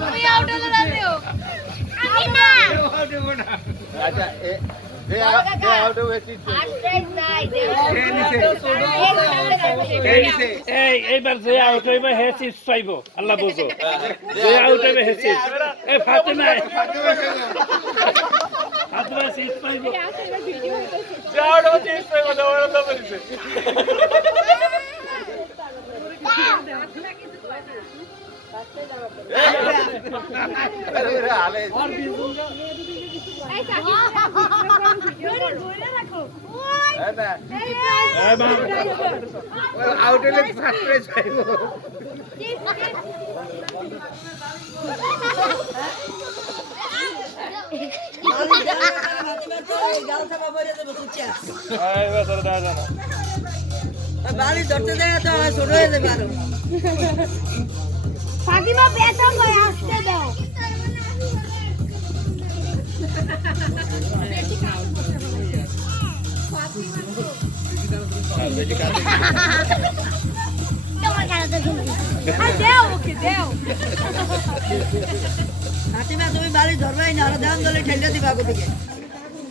তুমি আউট হলে রাখো আমি না আচ্ছা আউট হয়েছে এইবার যে আউট হইবে হে চিপস পাইবো আল্লাহ বুঝো যে আউট হইবে হে চিপস এই ফাতেমা ফাতেমা চিপস পাইবো জাড়ো চিপস পাইবো দাও আল্লাহ বলিছে আলে এই কাকি ধরে রাখো আউট হলে ফার্স্ট প্রাইজ পাইবো বাড়ি ধরতে যায় তো ছোট হয়ে যাবে আরো ফাতিমা বেটা কই আসতে দাও তোমার কাছে তুমি দাও ওকে দাও হাতিমা তুমি বাড়ি ধরবাই না আর ধান দলে ঠেলে দিবা কোদিকে